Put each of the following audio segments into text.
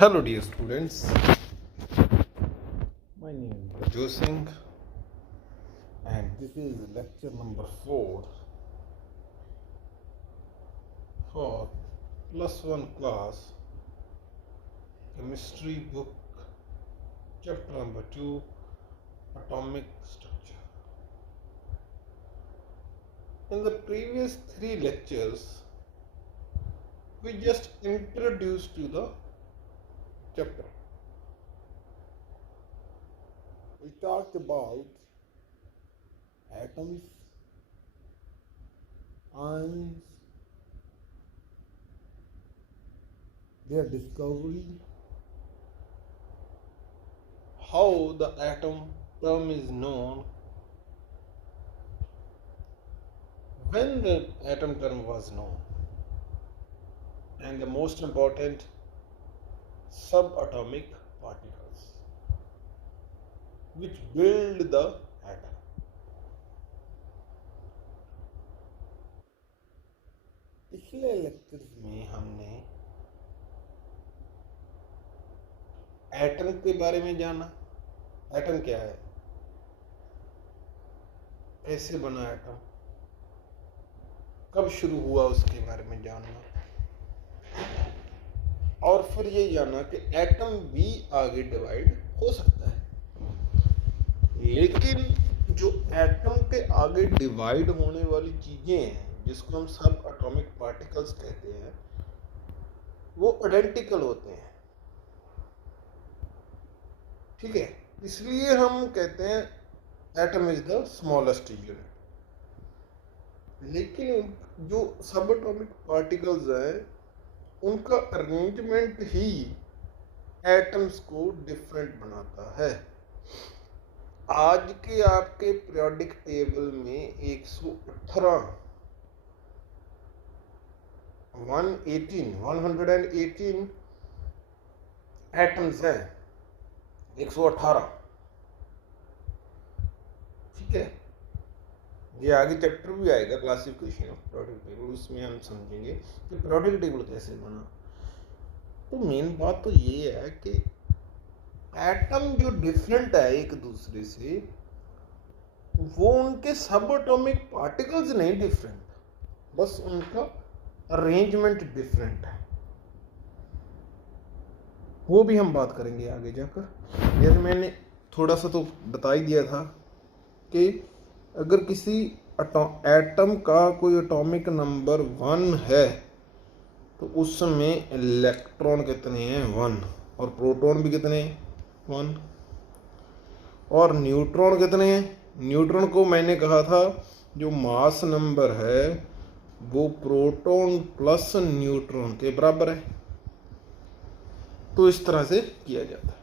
Hello, dear students. My name is Raju Singh, and this is lecture number 4 for +1 class chemistry book, chapter number 2, atomic structure. In the previous 3 lectures, we just introduced to the chapter. We talked about atoms, ions, their discovery, how the atom term is known, when the atom term was known, and the most important, subatomic particles which build the atom. पिछले lectures में हमने atom के बारे में जाना। Atom क्या है, कैसे बना एटम, कब शुरू हुआ, उसके बारे में जानना, और फिर ये जाना कि एटम भी आगे डिवाइड हो सकता है। लेकिन जो एटम के आगे डिवाइड होने वाली चीजें हैं, जिसको हम सब एटॉमिक पार्टिकल्स कहते हैं, वो आइडेंटिकल होते हैं। ठीक है, इसलिए हम कहते हैं atom is the smallest unit. लेकिन जो सब एटॉमिक पार्टिकल्स हैं, उनका अरेंजमेंट ही एटम्स को डिफरेंट बनाता है। आज के आपके पीरियोडिक टेबल में 118 एटम्स हैं, 118। ठीक है, ये आगे चैप्टर भी आएगा, क्लासिफिकेशन ऑफ पीरियोडिक टेबल, उसमें हम समझेंगे कि पीरियोडिक टेबल कैसे बना। तो मेन बात तो ये है कि एटम जो डिफरेंट है एक दूसरे से, वो उनके सब एटॉमिक पार्टिकल्स नहीं डिफरेंट, बस उनका अरेंजमेंट डिफरेंट है। वो भी हम बात करेंगे आगे जाकर। जैसे मैंने थोड़ा सा तो बता ही दिया था कि अगर किसी एटम का कोई एटॉमिक नंबर 1 है तो उसमें इलेक्ट्रॉन कितने हैं, 1, और प्रोटॉन भी कितने हैं, 1, और न्यूट्रॉन कितने हैं। न्यूट्रॉन को मैंने कहा था जो मास नंबर है वो प्रोटॉन प्लस न्यूट्रॉन के बराबर है। तो इस तरह से किया जाता है।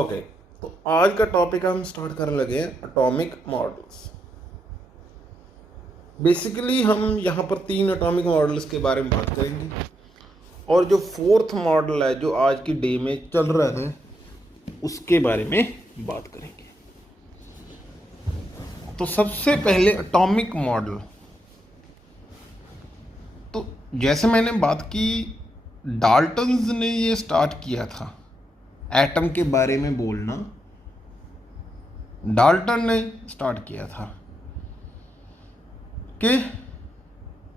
ओके, तो आज का टॉपिक हम स्टार्ट करने लगे हैं एटॉमिक मॉडल्स। बेसिकली हम यहाँ पर 3 एटॉमिक मॉडल्स के बारे में बात करेंगे, और जो 4th मॉडल है जो आज की डे में चल रहा है उसके बारे में बात करेंगे। तो सबसे पहले एटॉमिक मॉडल, तो जैसे मैंने बात की, डाल्टन्स ने ये स्टार्ट किया था एटम के बारे में बोलना। डाल्टन ने स्टार्ट किया था कि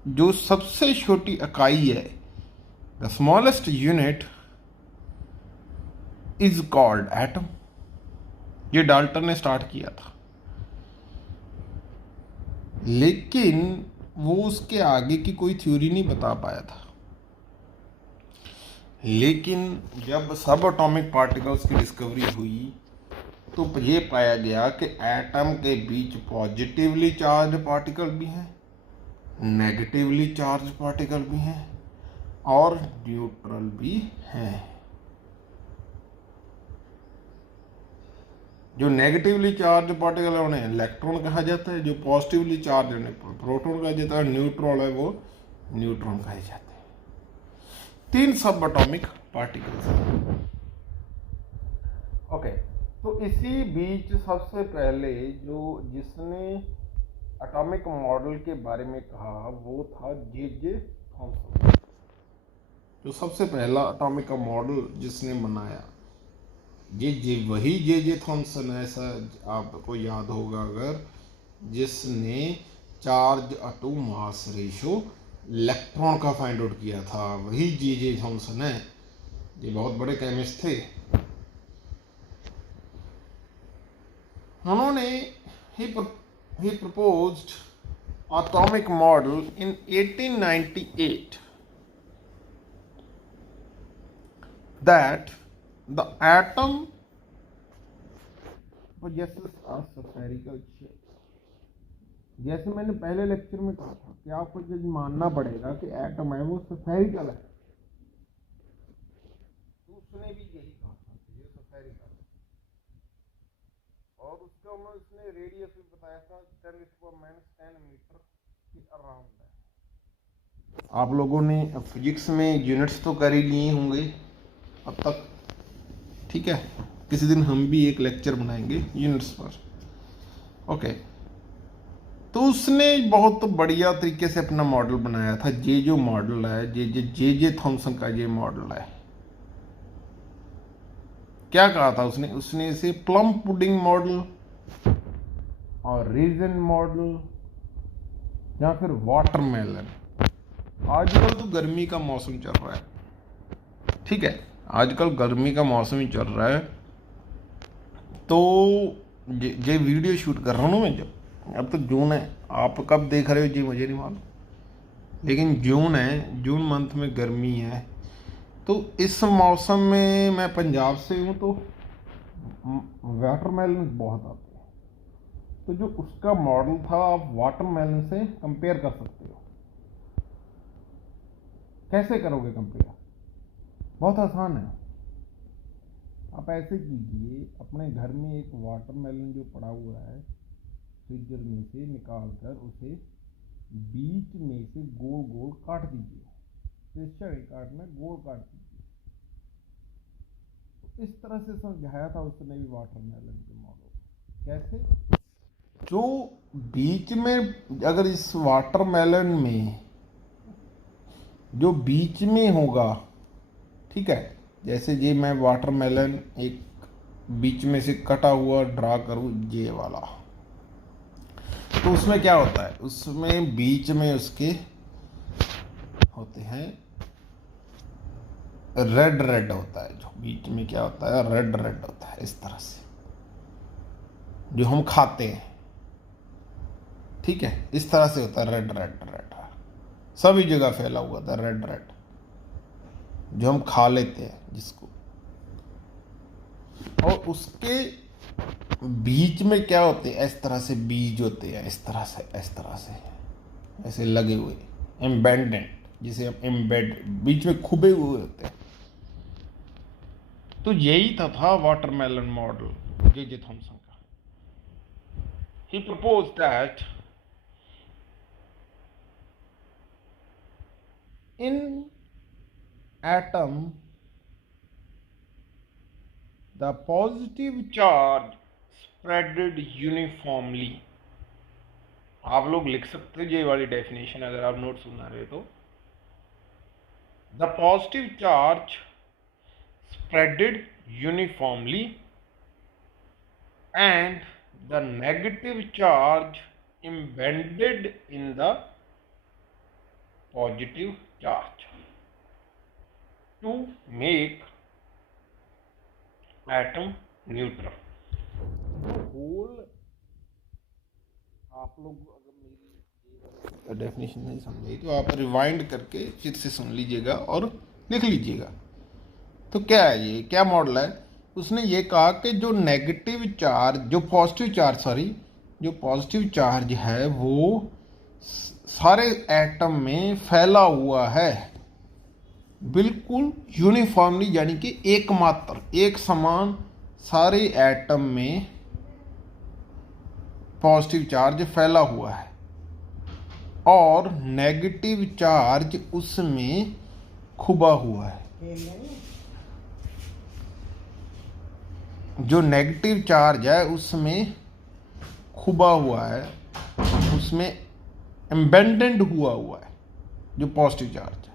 जो सबसे छोटी इकाई है, the smallest unit is called atom. ये डाल्टन ने स्टार्ट किया था, लेकिन वो उसके आगे की कोई थ्योरी नहीं बता पाया था। लेकिन जब सब एटॉमिक पार्टिकल्स की डिस्कवरी हुई तो ये पाया गया कि एटम के बीच पॉजिटिवली चार्ज पार्टिकल भी हैं, नेगेटिवली चार्ज पार्टिकल भी हैं, और न्यूट्रल भी हैं। जो नेगेटिवली चार्ज पार्टिकल है उन्हें इलेक्ट्रॉन कहा जाता है, जो पॉजिटिवली चार्ज है उन्हें प्रोटॉन कहा जाता है, न्यूट्रॉन है वो न्यूट्रॉन कहे जाते हैं। 3 सब एटॉमिक पार्टिकल्स। ओके, तो इसी बीच सबसे पहले जिसने एटॉमिक मॉडल के बारे में कहा वो था जे थॉमसन। जो सबसे पहला एटॉमिक का मॉडल जिसने बनाया, जे वही जे थॉमसन है, ऐसा आपको याद होगा अगर, जिसने charge to mass ratio electron का फाइंड आउट किया था, वही जे थॉमसन है। ये बहुत बड़े केमिस्ट थे। उन्होंने he proposed atomic model in 1898 that the atom possesses a spherical shape। जैसे मैंने पहले लेक्चर में कहा था कि आपको जो मानना पड़ेगा कि एटम है वो स्फेरिकल है, तो उसने भी यही कहा था कि ये स्फेरिकल है, और उसका उसने रेडियस भी बताया था 10⁻⁻10 मीटर के अराउंड है। आप लोगों ने फिजिक्स में यूनिट्स तो कर ही लिए होंगे अब तक, ठीक है। किसी दिन हम भी एक लेक्चर बनाएंगे यूनिट्स पर, ओके। तो उसने बहुत बढ़िया तरीके से अपना मॉडल बनाया था। ये जो मॉडल है, जे थॉमसन का ये मॉडल है, क्या कहा था उसने इसे प्लम पुडिंग मॉडल और रीजन मॉडल या फिर वाटरमेलन। आजकल तो गर्मी का मौसम चल रहा है, ठीक है, आजकल गर्मी का मौसम ही चल रहा है, तो ये वीडियो शूट कर रहा हूँ मैं जब, अब तो जून है, आप कब देख रहे हो जी मुझे नहीं मालूम, लेकिन जून है, जून मंथ में गर्मी है। तो इस मौसम में मैं पंजाब से हूँ, तो वाटरमेलन बहुत आते हैं, तो जो उसका मॉडल था आप वाटरमेलन से कंपेयर कर सकते हो। कैसे करोगे कंपेयर? बहुत आसान है। आप ऐसे कीजिए, अपने घर में एक वाटरमेलन जो पड़ा हुआ है फ्रीजर में से निकाल कर उसे बीच में से गोल गोल काट दीजिए, प्रेशर काटना, गोल काट दीजिए। तो इस तरह से समझाया था उसने भी वाटरमेलन के मॉडल। कैसे? जो बीच में, अगर इस वाटरमेलन में जो बीच में होगा, ठीक है, जैसे ये मैं वाटरमेलन एक बीच में से कटा हुआ ड्रा करूँ ये वाला, तो उसमें क्या होता है, उसमें बीच में उसके होते हैं रेड रेड होता है, जो बीच में क्या होता है, रेड रेड होता है, इस तरह से जो हम खाते हैं, ठीक है, इस तरह से होता है रेड रेड रेड, सभी जगह फैला हुआ था रेड रेड, जो हम खा लेते हैं जिसको। और उसके बीच में क्या होते हैं, इस तरह से बीज होते हैं, इस तरह से ऐसे लगे हुए, एम्बेडेड, जिसे हम एम्बेड, बीच में खुबे हुए होते हैं। तो यही था वाटरमेलन मॉडल जे थॉमसन का। He proposed that in atom the positive charge spreaded uniformly। आप लोग लिख सकते हो ये वाली डेफिनेशन अगर आप नोट सुना रहे तो, the positive charge spreaded uniformly and the negative charge embedded in the positive charge to make atom neutral। होल, आप लोग अगर मेरी डेफिनेशन नहीं समझे तो आप रिवाइंड करके फिर से सुन लीजिएगा और लिख लीजिएगा। तो क्या है ये, क्या मॉडल है? उसने ये कहा कि जो नेगेटिव चार्ज, जो पॉजिटिव चार्ज है वो सारे एटम में फैला हुआ है, बिल्कुल यूनिफॉर्मली, यानी कि एकमात्र, एक समान सारे एटम में पॉजिटिव चार्ज फैला हुआ है, और नेगेटिव चार्ज उसमें खुबा हुआ है। जो नेगेटिव चार्ज है उसमें खुबा हुआ है, उसमें एम्बेडेड हुआ है जो पॉजिटिव चार्ज है।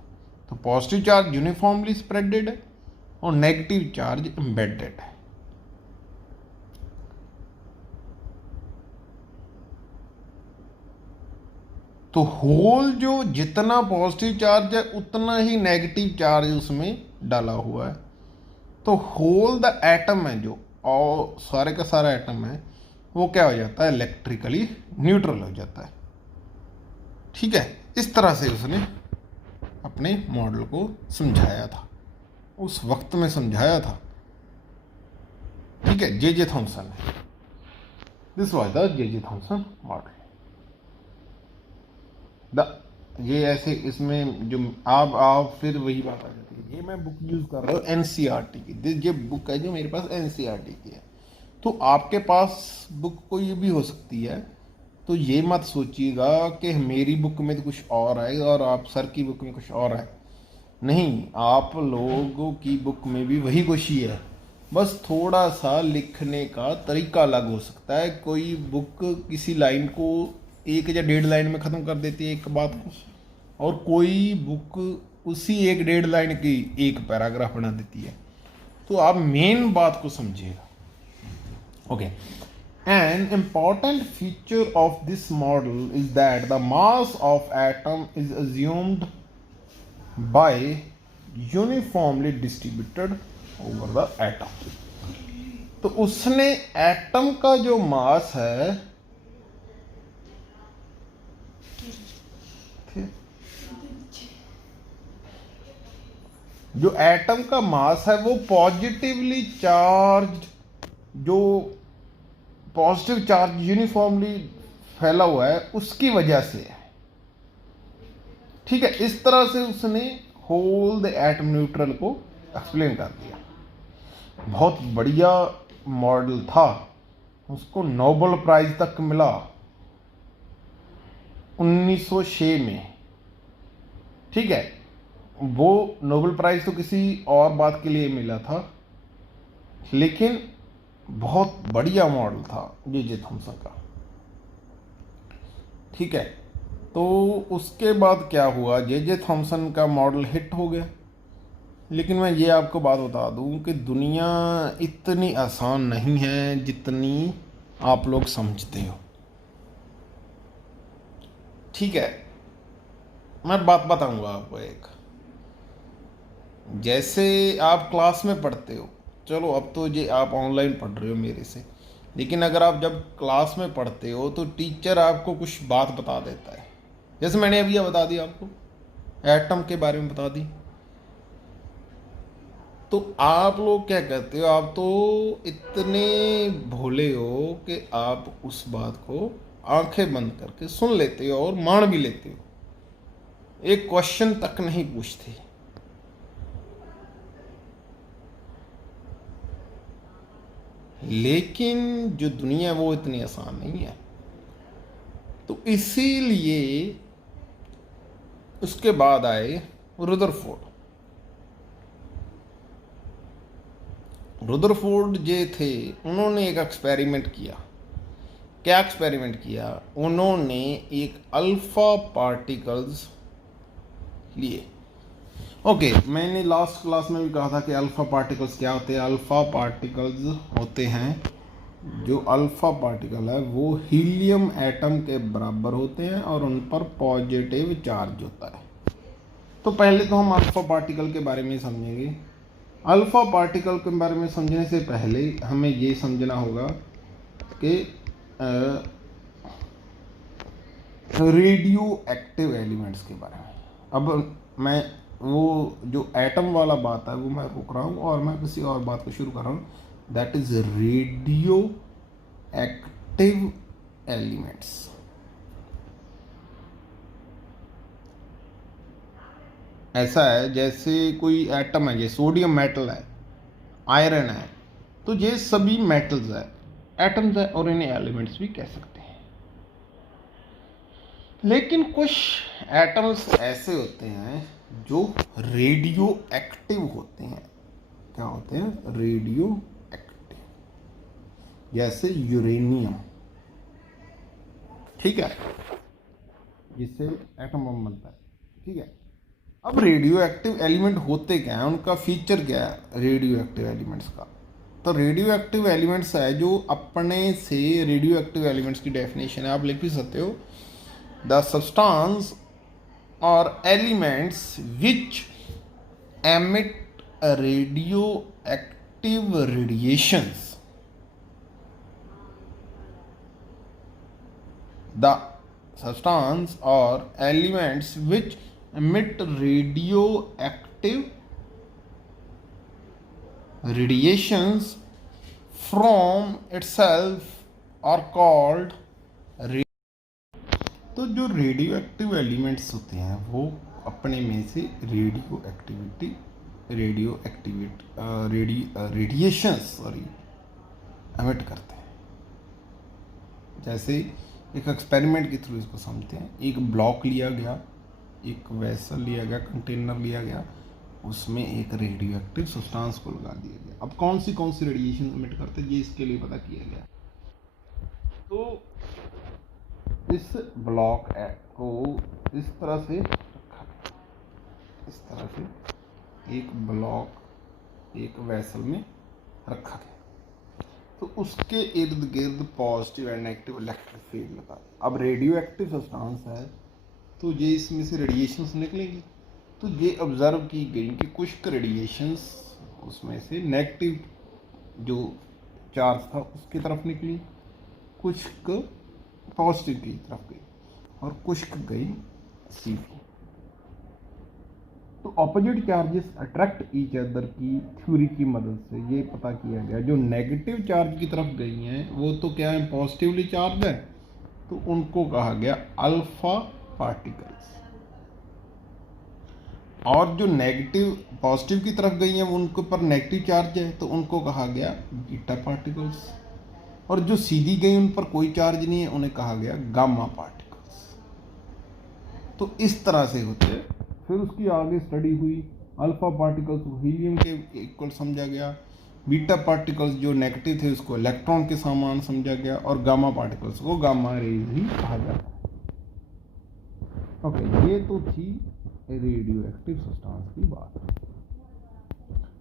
तो पॉजिटिव चार्ज यूनिफॉर्मली स्प्रेडेड है और नेगेटिव चार्ज एम्बेडेड है। तो होल जो जितना पॉजिटिव चार्ज है उतना ही नेगेटिव चार्ज उसमें डाला हुआ है। तो होल द एटम है जो, और सारे का सारा एटम है, वो क्या हो जाता है, इलेक्ट्रिकली न्यूट्रल हो जाता है। ठीक है, इस तरह से उसने अपने मॉडल को समझाया था, उस वक्त में समझाया था। ठीक है, जे थॉमसन है, this was the J Thomson model. ये ऐसे इसमें जो आप फिर वही बात आ जाती है। ये मैं बुक यूज़ कर रहा हूँ एनसीईआरटी की, ये बुक है जो मेरे पास एनसीईआरटी की है। तो आपके पास बुक कोई भी हो सकती है, तो ये मत सोचिएगा कि मेरी बुक में तो कुछ और है और आप सर की बुक में कुछ और है। नहीं, आप लोगों की बुक में भी वही कुछ ही है, बस थोड़ा सा लिखने का तरीका अलग हो सकता है। कोई बुक किसी लाइन को 1 या 1.5 लाइन में ख़त्म कर देती है एक बात को, और कोई बुक उसी 1-1.5 लाइन की एक पैराग्राफ बना देती है। तो आप मेन बात को समझिएगा। Okay, an important feature of this model is that the mass of atom is assumed by uniformly distributed over the atom। तो उसने एटम का जो मास है, जो एटम का मास है वो पॉजिटिवली चार्ज, जो पॉजिटिव चार्ज यूनिफॉर्मली फैला हुआ है उसकी वजह से है। ठीक है, इस तरह से उसने होल द एटम न्यूट्रल को एक्सप्लेन कर दिया। बहुत बढ़िया मॉडल था, उसको नोबेल प्राइज तक मिला 1906 में। ठीक है, वो नोबेल प्राइज तो किसी और बात के लिए मिला था, लेकिन बहुत बढ़िया मॉडल था जे थॉमसन का। ठीक है, तो उसके बाद क्या हुआ, जे थॉमसन का मॉडल हिट हो गया। लेकिन मैं ये आपको बात बता दूं कि दुनिया इतनी आसान नहीं है जितनी आप लोग समझते हो। ठीक है, मैं बात बताऊंगा आपको एक। जैसे आप क्लास में पढ़ते हो, चलो अब तो ये आप ऑनलाइन पढ़ रहे हो मेरे से, लेकिन अगर आप जब क्लास में पढ़ते हो तो टीचर आपको कुछ बात बता देता है। जैसे मैंने अभी बता दी आपको, एटम के बारे में बता दी, तो आप लोग क्या कहते हो, आप तो इतने भोले हो कि आप उस बात को आंखें बंद करके सुन लेते हो और मान भी लेते हो, एक क्वेश्चन तक नहीं पूछते। लेकिन जो दुनिया वो इतनी आसान नहीं है। तो इसीलिए उसके बाद आए रुदरफोर्ड। रुदरफोर्ड जे थे, उन्होंने एक एक्सपेरिमेंट किया। क्या एक्सपेरिमेंट किया, उन्होंने एक अल्फा पार्टिकल्स लिए। ओके, मैंने लास्ट क्लास में भी कहा था कि अल्फा पार्टिकल्स क्या होते हैं। अल्फा पार्टिकल्स होते हैं, जो अल्फा पार्टिकल है वो हीलियम एटम के बराबर होते हैं और उन पर पॉजिटिव चार्ज होता है। तो पहले तो हम अल्फा पार्टिकल के बारे में समझेंगे। अल्फा पार्टिकल के बारे में समझने से पहले हमें ये समझना होगा कि रेडियो एक्टिव एलिमेंट्स के बारे में। अब मैं वो जो एटम वाला बात है वो मैं रोक रहा हूँ और मैं किसी और बात को शुरू कर रहा हूँ, that is radio active elements. ऐसा है जैसे कोई एटम है, जैसे सोडियम मेटल है, आयरन है, तो ये सभी मेटल्स है, एटम्स है, और इन्हें एलिमेंट्स भी कह सकते हैं। लेकिन कुछ एटम्स ऐसे होते हैं जो रेडियो एक्टिव होते हैं। क्या होते हैं? रेडियो एक्टिव, जैसे यूरेनियम। ठीक है, जिससे एटम बम बनता है। ठीक है, अब रेडियो एक्टिव एलिमेंट होते क्या हैं, उनका फीचर क्या है रेडियो एक्टिव एलिमेंट्स का? तो रेडियो एक्टिव एलिमेंट्स है जो अपने से रेडियो एक्टिव एलिमेंट्स की डेफिनेशन है, आप लिख भी सकते हो, द सब्सटेंस और elements which emit radioactive radiations. The substance or elements which emit radioactive radiations from itself are called तो जो रेडियो एक्टिव एलिमेंट्स होते हैं वो अपने में से रेडिएशंस एमिट करते हैं। जैसे एक एक्सपेरिमेंट के थ्रू इसको समझते हैं। एक ब्लॉक लिया गया, एक वेसल लिया गया, कंटेनर लिया गया, उसमें एक रेडियो एक्टिव सब्सटेंस को लगा दिया गया। अब कौन सी रेडिएशन एमिट करते हैं ये इसके लिए पता किया गया। तो इस ब्लॉक को इस तरह से रखा गया, इस तरह से एक ब्लॉक एक वेसल में रखा गया, तो उसके इर्द गिर्द positive and negative electric field लगा। अब रेडियो एक्टिव सब्सटेंस है तो ये इसमें से रेडिएशंस निकलेंगी। तो ये ऑब्जर्व की गई कि कुछ रेडिएशंस उसमें से नेगेटिव जो चार्ज था उसकी तरफ निकली, कुछ पॉजिटिव की तरफ गई और कुछ गई सीधी। तो opposite charges attract each other की थ्योरी की मदद से ये पता किया गया, जो नेगेटिव चार्ज की तरफ गई हैं वो तो क्या है पॉजिटिवली चार्ज है, तो उनको कहा गया अल्फा पार्टिकल्स, और जो नेगेटिव पॉजिटिव की तरफ गई हैं वो उनके ऊपर नेगेटिव चार्ज है तो उनको कहा गया बीटा पार्टिकल्स, और जो सीधी गई उन पर कोई चार्ज नहीं है उन्हें कहा गया गामा पार्टिकल्स। तो इस तरह से होते हैं। फिर उसकी आगे स्टडी हुई, अल्फा पार्टिकल्स को हीलियम के इक्वल समझा गया, बीटा पार्टिकल्स जो नेगेटिव थे उसको इलेक्ट्रॉन के समान समझा गया, और गामा पार्टिकल्स को गामा रेज ही कहा जाता है। ओके, ये तो थी रेडियो एक्टिव सब्सटेंस की बात।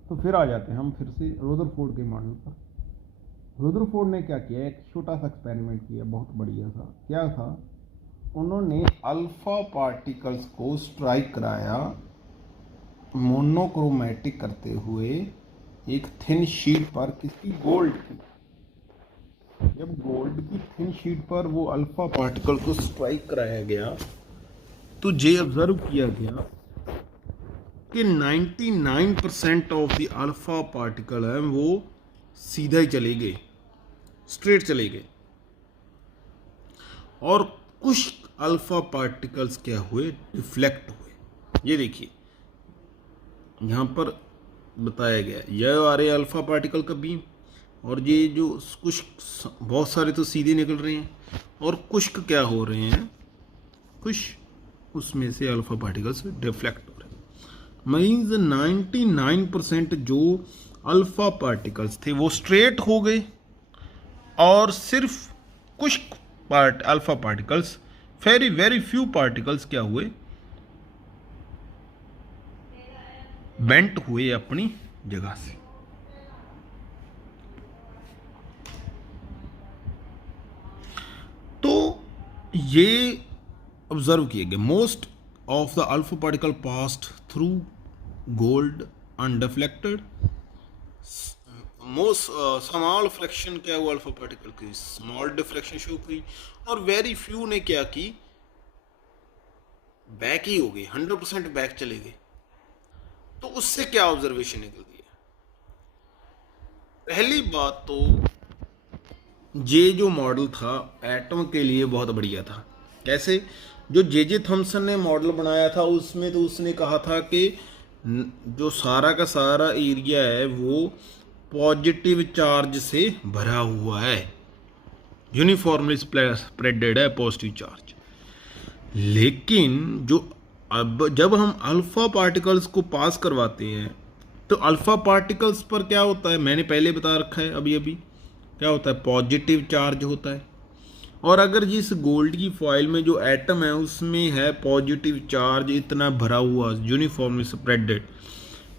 तो फिर आ जाते हैं हम फिर से रदरफोर्ड के मॉडल पर। रदरफोर्ड ने क्या किया, एक छोटा सा एक्सपेरिमेंट किया, बहुत बढ़िया था। क्या था, उन्होंने अल्फा पार्टिकल्स को स्ट्राइक कराया मोनोक्रोमैटिक करते हुए एक थिन शीट पर, किसी गोल्ड की। जब गोल्ड की थिन शीट पर वो अल्फा पार्टिकल को स्ट्राइक कराया गया तो ये ऑब्जर्व किया गया कि 99% ऑफ द अल्फा पार्टिकल है वो सीधा ही चले गए, स्ट्रेट चले गए, और कुछ अल्फा पार्टिकल्स क्या हुए, रिफ्लेक्ट हुए। ये देखिए यहाँ पर बताया गया, यह आ रहे अल्फा पार्टिकल का बीम, और ये जो कुछ बहुत सारे तो सीधे निकल रहे हैं और कुछ क्या हो रहे हैं, कुछ उसमें से अल्फा पार्टिकल्स रिफ्लेक्ट हो रहे हैं। मीन्स 99% जो अल्फा पार्टिकल्स थे वो स्ट्रेट हो गए, और सिर्फ कुछ alpha particles, very few particles क्या हुए, बेंट हुए अपनी जगह से। तो ये ऑब्जर्व किए गए, most of the alpha particle passed through gold undeflected, most small fraction क्या हुआ अल्फा पार्टिकल की, स्मॉल डिफ्लेक्शन शो की, और वेरी फ्यू ने क्या की, बैक ही हो गई, 100% बैक चले गए। तो उससे क्या ऑब्जर्वेशन निकलती है? पहली बात तो ये जो मॉडल था एटम के लिए बहुत बढ़िया था। कैसे? जो जे थॉमसन ने मॉडल बनाया था उसमें तो उसने कहा था कि जो सारा का सारा एरिया है वो पॉजिटिव चार्ज से भरा हुआ है, यूनिफॉर्मली स्प्रेडेड है पॉजिटिव चार्ज। लेकिन अब जब हम अल्फा पार्टिकल्स को पास करवाते हैं तो अल्फा पार्टिकल्स पर क्या होता है, मैंने पहले बता रखा है, अभी क्या होता है, पॉजिटिव चार्ज होता है। और अगर जिस गोल्ड की फॉइल में जो एटम है उसमें है पॉजिटिव चार्ज इतना भरा हुआ यूनिफॉर्मली स्प्रेडेड,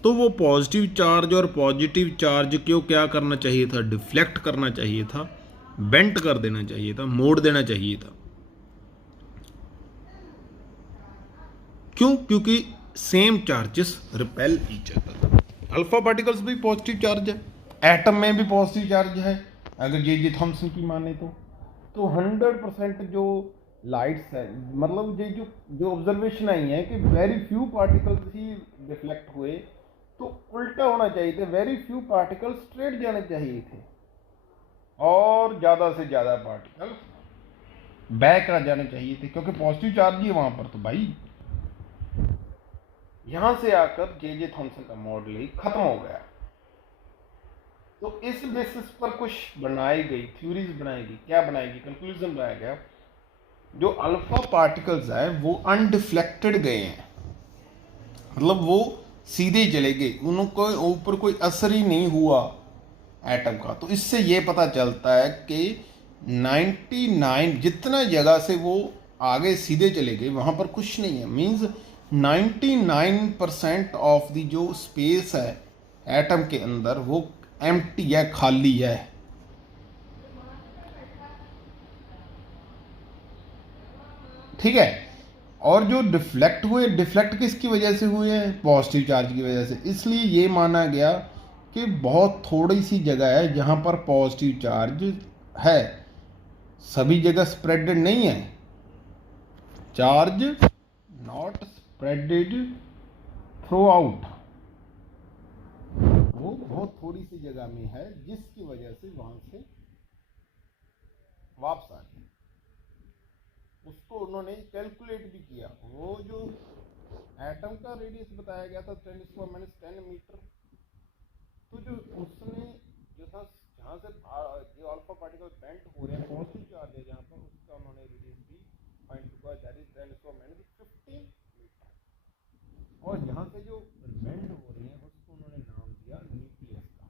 तो वो पॉजिटिव चार्ज और पॉजिटिव चार्ज क्यों क्या करना चाहिए था, डिफ्लेक्ट करना चाहिए था, बेंट कर देना चाहिए था, मोड़ देना चाहिए था। क्यों? क्योंकि same charges repel each other. Alpha particles भी पॉजिटिव चार्ज है, एटम में भी पॉजिटिव चार्ज है अगर जे थॉमसन की माने तो 100% जो लाइट्स है, मतलब ये जो ऑब्जर्वेशन आई है कि वेरी फ्यू पार्टिकल्स ही रिफ्लेक्ट हुए, तो उल्टा होना चाहिए था, वेरी फ्यू पार्टिकल्स स्ट्रेट जाने चाहिए थे और ज़्यादा से ज़्यादा पार्टिकल बैक आ जाने चाहिए थे, क्योंकि पॉजिटिव चार्ज ही वहाँ पर। तो भाई यहाँ से आकर जे थॉमसन का मॉडल ही खत्म हो गया। तो इस बेसिस पर कुछ बनाई गई थ्योरीज बनाई गई, क्या बनाई गई, कंक्लूजन बनाया गया, जो अल्फा पार्टिकल्स है वो अनडिफ्लेक्टेड गए हैं, मतलब वो सीधे चले गए, उनको ऊपर कोई असर ही नहीं हुआ एटम का। तो इससे ये पता चलता है कि 99 जितना जगह से वो आगे सीधे चले गए वहाँ पर कुछ नहीं है, मीन्स 99% ऑफ दी जो स्पेस है एटम के अंदर वो एम्प्टी है, खाली है। ठीक है। और जो डिफ्लेक्ट हुए, डिफ्लेक्ट किसकी वजह से हुए हैं, पॉजिटिव चार्ज की वजह से। इसलिए ये माना गया कि बहुत थोड़ी सी जगह है जहां पर पॉजिटिव चार्ज है, सभी जगह स्प्रेडेड नहीं है, charge not spreaded through out, वो बहुत थोड़ी सी जगह में है जिसकी वजह से वहां से वापस आ गई। उसको उन्होंने कैलकुलेट भी किया, वो जो एटम का रेडियस बताया गया था 10⁻10 मीटर, तो जो उसने जो था जहाँ से जो अल्फा पार्टिकल बेंट हो रहे हैं पॉजिटिव चार्ज है जहाँ पर, उसका उन्होंने रेडियस भी फाइंड किया, दैट इज 10⁻15 मीटर। और यहाँ से जो बेंड हो रही है उसको उन्होंने नाम दिया न्यूक्लियस का।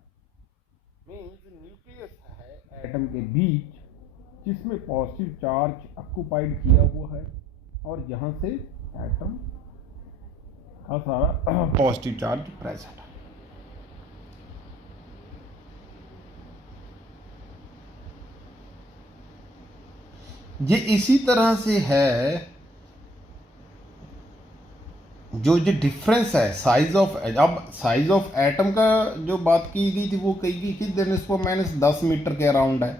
मीन्स न्यूक्लियस है एटम के बीच जिसमें पॉजिटिव चार्ज ऑक्युपाइड किया हुआ है और जहां से एटम का सारा पॉजिटिव चार्ज प्रेजेंट है। ये इसी तरह से है जो डिफरेंस है साइज ऑफ, अब साइज ऑफ एटम का जो बात की गई थी वो कही गई थी 10⁻10 मीटर के अराउंड है,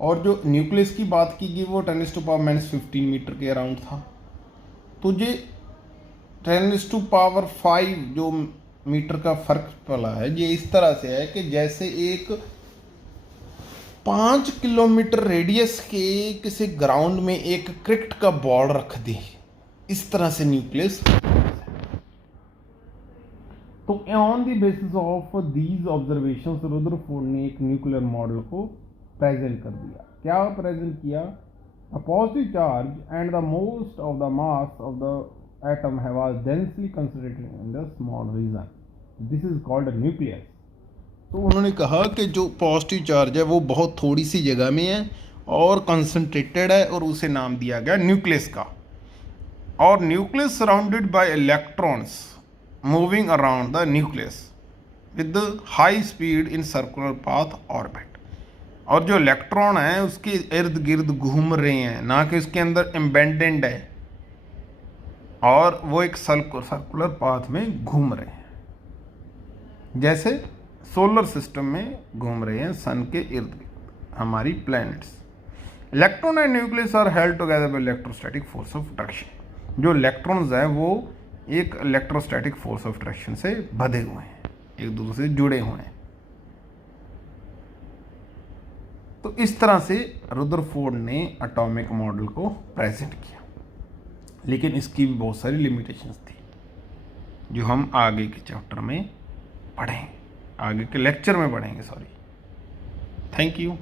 और जो न्यूक्लियस की बात की गई वो 10⁻15 मीटर के अराउंड था। तो ये 10⁻5 जो मीटर का फर्क पड़ा है, ये इस तरह से है कि जैसे एक 5 किलोमीटर रेडियस के किसी ग्राउंड में एक क्रिकेट का बॉल रख दी, इस तरह से न्यूक्लियस। तो on the basis of these observations Rutherford ने एक न्यूक्लियर मॉडल को प्रेजेंट कर दिया। क्या प्रेजेंट किया, a positive charge and the most of the mass of the atom was densely concentrated in the small region, this is called nucleus. तो उन्होंने कहा कि जो पॉजिटिव चार्ज है वो बहुत थोड़ी सी जगह में है और कंसंट्रेटेड है, और उसे नाम दिया गया न्यूक्लियस का। और nucleus surrounded by electrons moving around the nucleus with high speed in circular path orbit. और जो इलेक्ट्रॉन है उसके इर्द गिर्द घूम रहे हैं, ना कि उसके अंदर एम्बेडेड है, और वो एक सर्कुलर पाथ में घूम रहे हैं, जैसे सोलर सिस्टम में घूम रहे हैं सन के इर्द गिर्द हमारी planets. Electron and nucleus are held together by electrostatic force of attraction. जो इलेक्ट्रॉन्स हैं वो एक इलेक्ट्रोस्टैटिक फोर्स ऑफ अट्रैक्शन से बंधे हुए हैं, एक दूसरे से जुड़े हुए हैं। तो इस तरह से रुदरफोर्ड ने एटॉमिक मॉडल को प्रेजेंट किया, लेकिन इसकी भी बहुत सारी लिमिटेशंस थी जो हम आगे के चैप्टर में पढ़ेंगे, आगे के लेक्चर में पढ़ेंगे। Sorry, thank you.